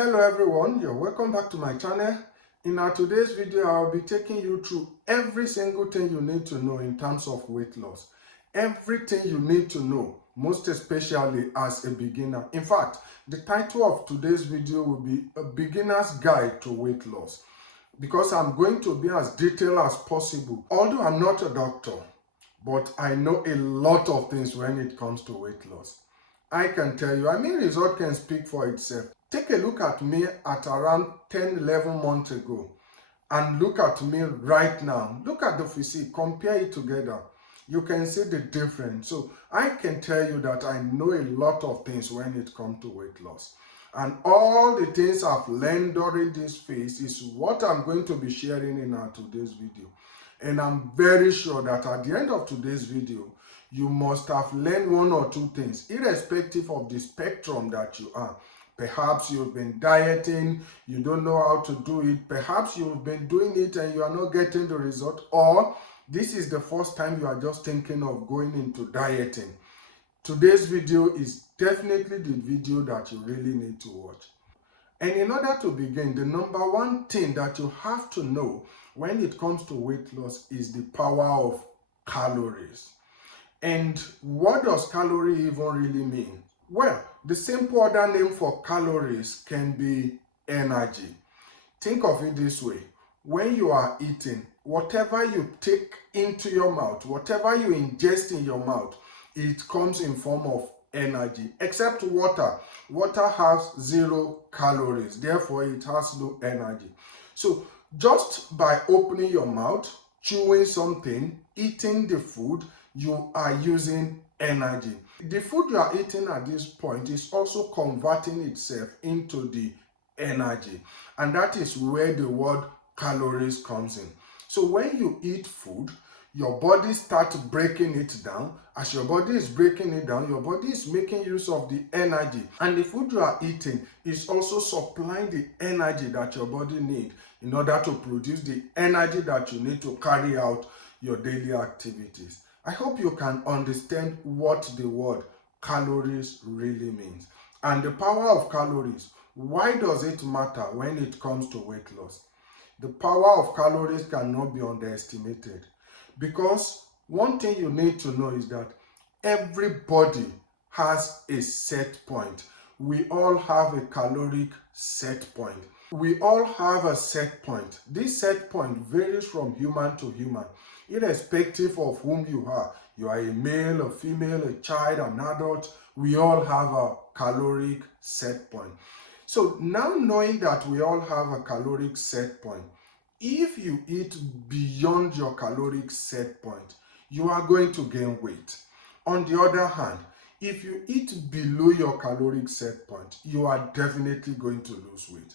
Hello everyone, you're welcome back to my channel. In our today's video, I'll be taking you through every single thing you need to know in terms of weight loss. Everything you need to know, most especially as a beginner. In fact, the title of today's video will be A Beginner's Guide to Weight Loss, because I'm going to be as detailed as possible. Although I'm not a doctor, but I know a lot of things when it comes to weight loss. I can tell you, result can speak for itself. Take a look at me at around 10-11 months ago and look at me right now. Look at the physique, compare it together. You can see the difference. So I can tell you that I know a lot of things when it comes to weight loss. And all the things I've learned during this phase is what I'm going to be sharing in our today's video. And I'm very sure that at the end of today's video, you must have learned one or two things, irrespective of the spectrum that you are. Perhaps you've been dieting, you don't know how to do it. Perhaps you've been doing it and you are not getting the result. Or this is the first time you are just thinking of going into dieting. Today's video is definitely the video that you really need to watch. And in order to begin, the number one thing that you have to know when it comes to weight loss is the power of calories. And what does calorie even really mean? Well, the simple other name for calories can be energy. Think of it this way. When you are eating, whatever you take into your mouth, whatever you ingest in your mouth, it comes in form of energy, except water. Water has 0 calories, therefore it has no energy. So just by opening your mouth, chewing something, eating the food, you are using energy. The food you are eating at this point is also converting itself into the energy, and that is where the word calories comes in. So when you eat food, your body starts breaking it down. As your body is breaking it down, your body is making use of the energy, and the food you are eating is also supplying the energy that your body needs in order to produce the energy that you need to carry out your daily activities. I hope you can understand what the word calories really means and the power of calories. Why does it matter when it comes to weight loss? The power of calories cannot be underestimated, because one thing you need to know is that everybody has a set point. We all have a caloric set point. We all have a set point. This set point varies from human to human, irrespective of whom you are. You are a male, a female, a child, an adult. We all have a caloric set point. So now, knowing that we all have a caloric set point, if you eat beyond your caloric set point, you are going to gain weight. On the other hand, if you eat below your caloric set point, you are definitely going to lose weight.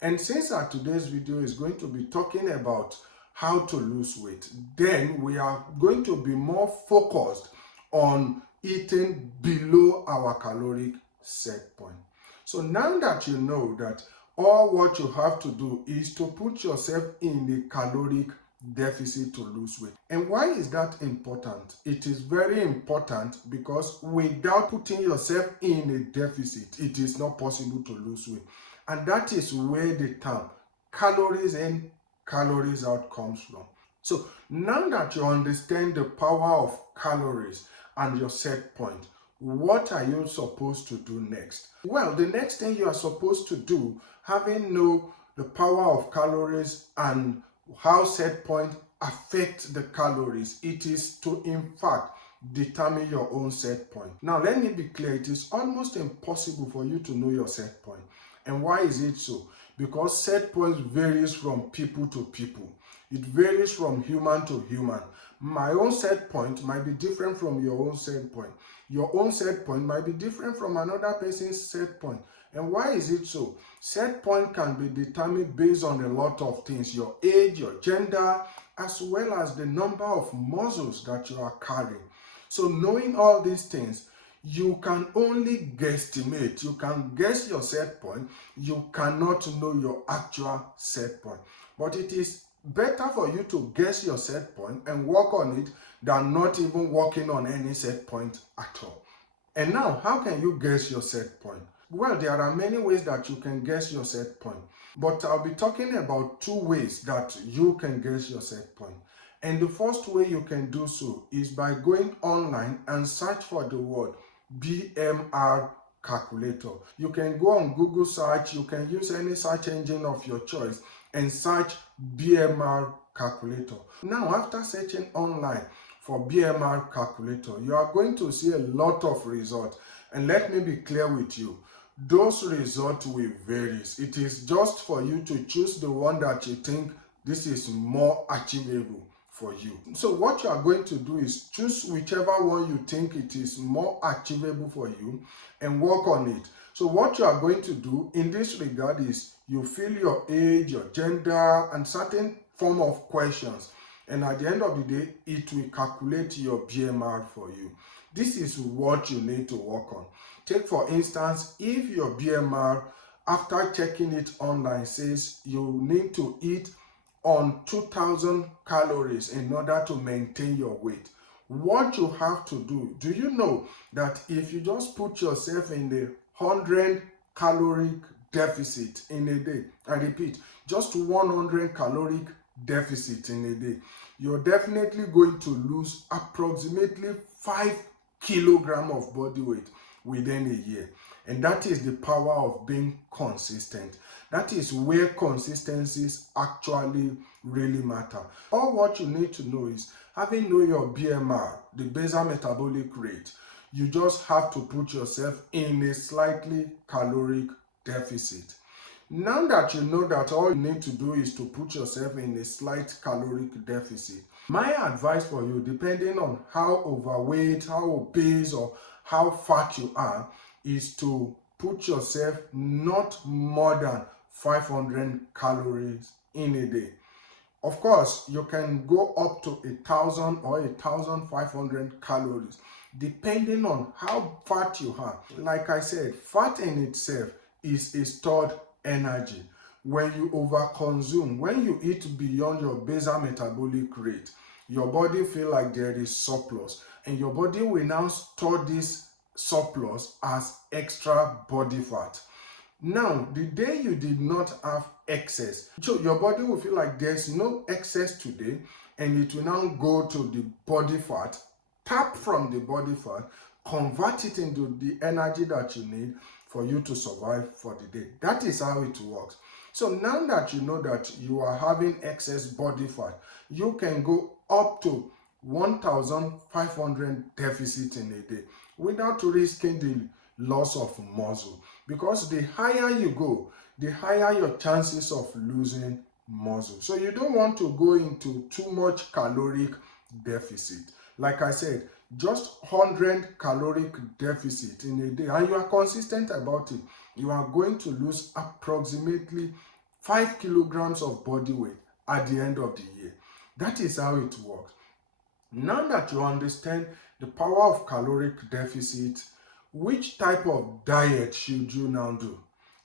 And since our today's video is going to be talking about how to lose weight, then we are going to be more focused on eating below our caloric set point. So now that you know that all what you have to do is to put yourself in a caloric deficit to lose weight. And why is that important? It is very important because without putting yourself in a deficit, it is not possible to lose weight. And that is where the term calories in, calories out comes from. So now that you understand the power of calories and your set point, what are you supposed to do next? Well, the next thing you are supposed to do, having know the power of calories and how set point affect the calories, it is to in fact determine your own set point. Now let me be clear, it is almost impossible for you to know your set point. And why is it so? Because set points varies from people to people. It varies from human to human. My own set point might be different from your own set point. Your own set point might be different from another person's set point. And why is it so? Set point can be determined based on a lot of things: your age, your gender, as well as the number of muscles that you are carrying. So knowing all these things, you can only guesstimate. You can guess your set point. You cannot know your actual set point. But it is better for you to guess your set point and work on it than not even working on any set point at all. And now, how can you guess your set point? Well, there are many ways that you can guess your set point, but I'll be talking about 2 ways that you can guess your set point. And the first way you can do so is by going online and search for the word BMR calculator. You can go on Google search, you can use any search engine of your choice and search BMR calculator. Now, after searching online for BMR calculator, you are going to see a lot of results. And let me be clear with you, those results will vary. It is just for you to choose the one that you think this is more achievable for you. So what you are going to do is choose whichever one you think it is more achievable for you and work on it. So what you are going to do in this regard is you fill your age, your gender, and certain form of questions. And at the end of the day, it will calculate your BMR for you. This is what you need to work on. Take for instance, if your BMR, after checking it online, says you need to eat on 2,000 calories in order to maintain your weight, what you have to do you know that if you just put yourself in the 100 caloric deficit in a day, I repeat, just 100 caloric deficit in a day, you're definitely going to lose approximately 5 kilograms of body weight within a year. And that is the power of being consistent. That is where consistencies actually really matter. All what you need to know is, having know your BMR, the basal metabolic rate, you just have to put yourself in a slightly caloric deficit. Now that you know that all you need to do is to put yourself in a slight caloric deficit, my advice for you, depending on how overweight, how obese, or how fat you are, is to put yourself not more than 500 calories in a day. Of course, you can go up to 1,000 or 1,500 calories, depending on how fat you are. Like I said, fat in itself is a stored energy. When you overconsume, when you eat beyond your basal metabolic rate, your body feels like there is surplus, and your body will now store this surplus as extra body fat. Now, the day you did not have excess, so your body will feel like there's no excess today, and it will now go to the body fat, tap from the body fat, convert it into the energy that you need for you to survive for the day. That is how it works. So now that you know that you are having excess body fat, you can go up to 1,500 deficit in a day without risking the loss of muscle, because the higher you go, the higher your chances of losing muscle. So you don't want to go into too much caloric deficit. Like I said, just 100 caloric deficit in a day, and you are consistent about it, you are going to lose approximately 5 kilograms of body weight at the end of the year. That is how it works. Now that you understand the power of caloric deficit, which type of diet should you now do?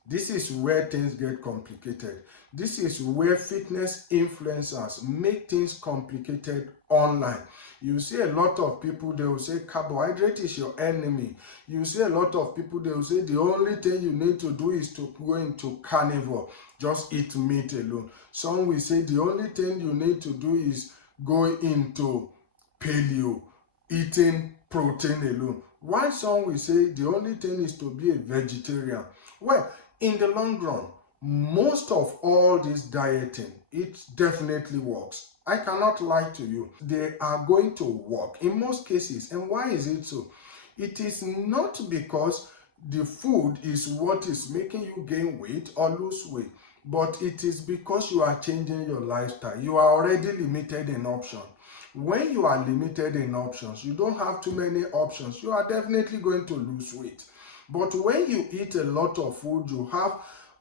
This is where things get complicated. This is where fitness influencers make things complicated online. You see a lot of people, they will say carbohydrate is your enemy. You see a lot of people, they will say the only thing you need to do is to go into carnivore, just eat meat alone. Some will say the only thing you need to do is go into paleo, eating protein alone. Why some will say the only thing is to be a vegetarian? Well, in the long run, most of all this dieting, it definitely works. I cannot lie to you. They are going to work in most cases. And why is it so? It is not because the food is what is making you gain weight or lose weight, but it is because you are changing your lifestyle. You are already limited in options. When you are limited in options, you don't have too many options, you are definitely going to lose weight. But when you eat a lot of food, you have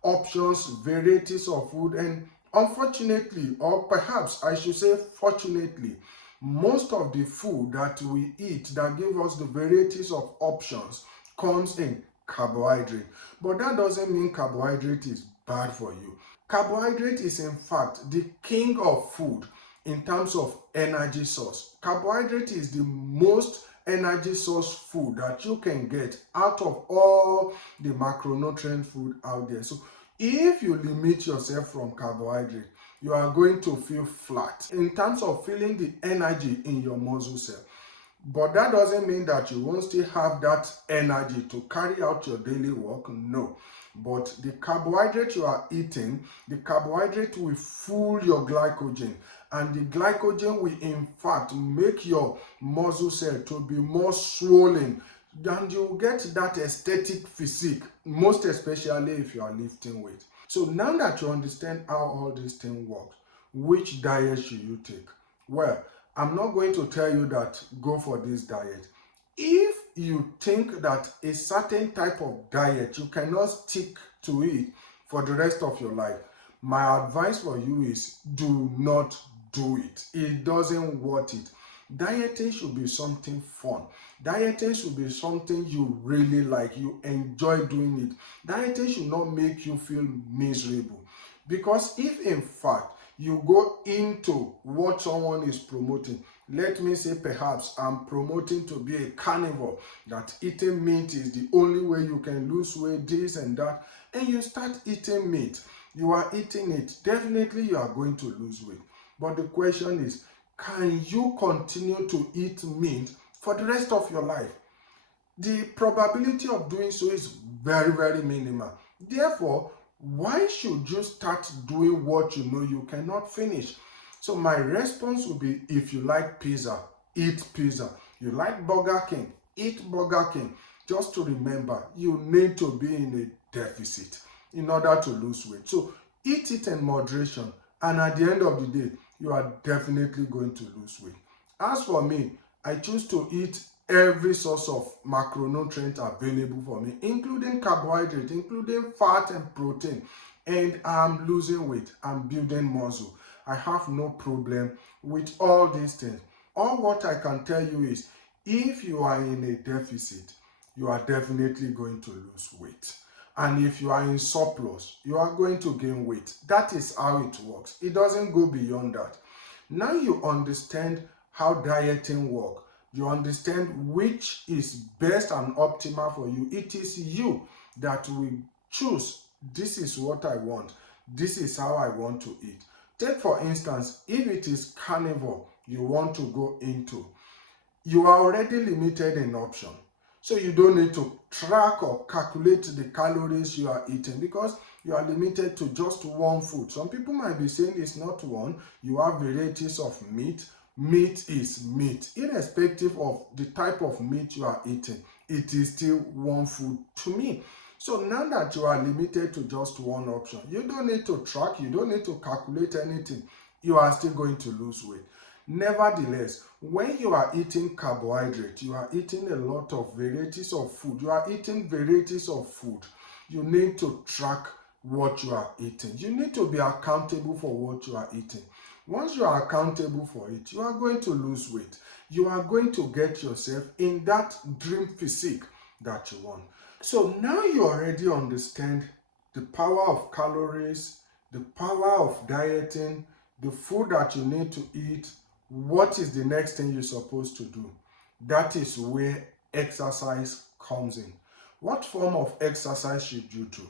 options, varieties of food, and unfortunately, or perhaps I should say fortunately, most of the food that we eat that give us the varieties of options comes in carbohydrate. But that doesn't mean carbohydrate is bad for you. Carbohydrate is in fact the king of food in terms of energy source. Carbohydrate is the most energy source food that you can get out of all the macronutrient food out there. So if you limit yourself from carbohydrate, you are going to feel flat in terms of feeling the energy in your muscle cell. But that doesn't mean that you won't still have that energy to carry out your daily work. No. But the carbohydrate you are eating, the carbohydrate will fuel your glycogen. And the glycogen will in fact make your muscle cell to be more swollen. And you get that aesthetic physique, most especially if you are lifting weight. So now that you understand how all this thing works, which diet should you take? Well, I'm not going to tell you that go for this diet. If you think that a certain type of diet, you cannot stick to it for the rest of your life, my advice for you is do not do it. It doesn't worth it. Dieting should be something fun. Dieting should be something you really like, you enjoy doing it. Dieting should not make you feel miserable. Because if in fact you go into what someone is promoting, let me say perhaps I'm promoting to be a carnivore, that eating meat is the only way you can lose weight, this and that, and you start eating meat, you are eating it, definitely you are going to lose weight. But the question is, can you continue to eat meat for the rest of your life? The probability of doing so is very, very minimal. Therefore, why should you start doing what you know you cannot finish? So my response would be, if you like pizza, eat pizza. You like Burger King, eat Burger King. Just to remember, you need to be in a deficit in order to lose weight. So eat it in moderation, and at the end of the day, you are definitely going to lose weight. As for me, I choose to eat every source of macronutrient available for me, including carbohydrate, including fat and protein, and I'm losing weight, I'm building muscle. I have no problem with all these things. All what I can tell you is, if you are in a deficit, you are definitely going to lose weight. And if you are in surplus, you are going to gain weight. That is how it works. It doesn't go beyond that. Now you understand how dieting works. You understand which is best and optimal for you. It is you that will choose, this is what I want, this is how I want to eat. Take for instance, if it is carnivore you want to go into, you are already limited in option. So you don't need to track or calculate the calories you are eating, because you are limited to just one food. Some people might be saying it's not one. You have varieties of meat. Meat is meat. Irrespective of the type of meat you are eating, it is still one food to me. So now that you are limited to just one option, you don't need to track, you don't need to calculate anything. You are still going to lose weight. Nevertheless, when you are eating carbohydrate, you are eating a lot of varieties of food. You are eating varieties of food. You need to track what you are eating. You need to be accountable for what you are eating. Once you are accountable for it, you are going to lose weight. You are going to get yourself in that dream physique that you want. So now you already understand the power of calories, the power of dieting, the food that you need to eat. What is the next thing you're supposed to do? That is where exercise comes in. What form of exercise should you do?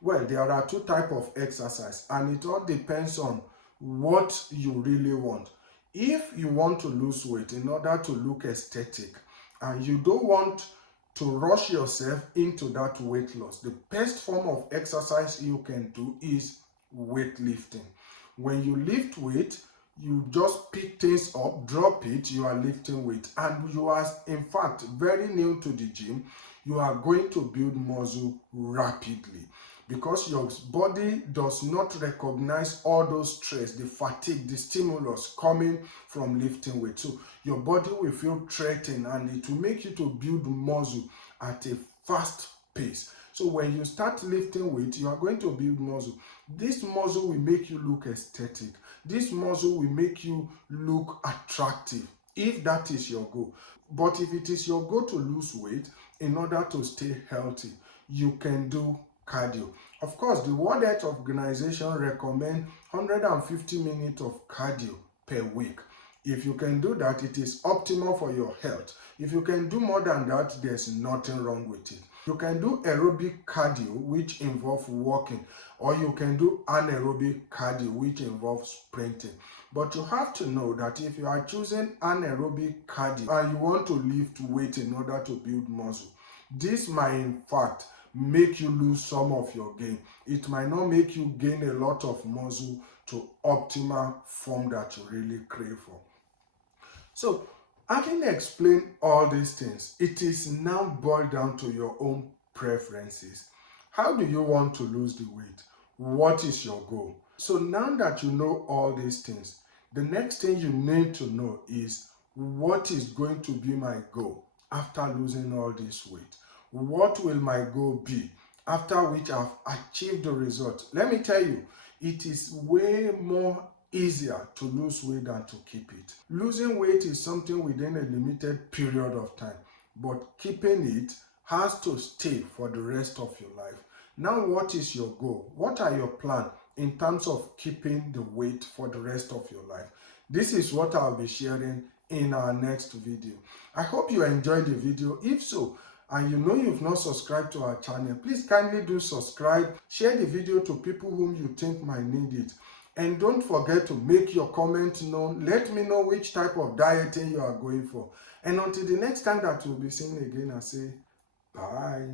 Well, there are two types of exercise, and it all depends on what you really want. If you want to lose weight in order to look aesthetic, and you don't want to rush yourself into that weight loss, the best form of exercise you can do is weightlifting. When you lift weight, you just pick things up, drop it, you are lifting weight, and you are in fact very new to the gym. You are going to build muscle rapidly, because your body does not recognize all those stress, the fatigue, the stimulus coming from lifting weight. So your body will feel threatened, and it will make you to build muscle at a fast pace. So when you start lifting weight, you are going to build muscle. This muscle will make you look aesthetic. This muscle will make you look attractive, if that is your goal. But if it is your goal to lose weight in order to stay healthy, you can do cardio. Of course, the World Health Organization recommends 150 minutes of cardio per week. If you can do that, it is optimal for your health. If you can do more than that, there's nothing wrong with it. You can do aerobic cardio, which involves walking, or you can do anaerobic cardio, which involves sprinting. But you have to know that if you are choosing anaerobic cardio and you want to lift weight in order to build muscle, this might in fact make you lose some of your gain. It might not make you gain a lot of muscle to optimal form that you really crave for. So, having explained all these things, it is now boiled down to your own preferences. How do you want to lose the weight? What is your goal? So now that you know all these things, the next thing you need to know is, what is going to be my goal after losing all this weight? What will my goal be after which I've achieved the result? Let me tell you, it is way more easier to lose weight than to keep it. Losing weight is something within a limited period of time, but keeping it has to stay for the rest of your life. Now, what is your goal? What are your plans in terms of keeping the weight for the rest of your life? This is what I'll be sharing in our next video. I hope you enjoyed the video. If so, and you know you've not subscribed to our channel, please kindly do subscribe. Share the video to people whom you think might need it. And don't forget to make your comment known. Let me know which type of dieting you are going for. And until the next time that we'll be seeing again, I say bye.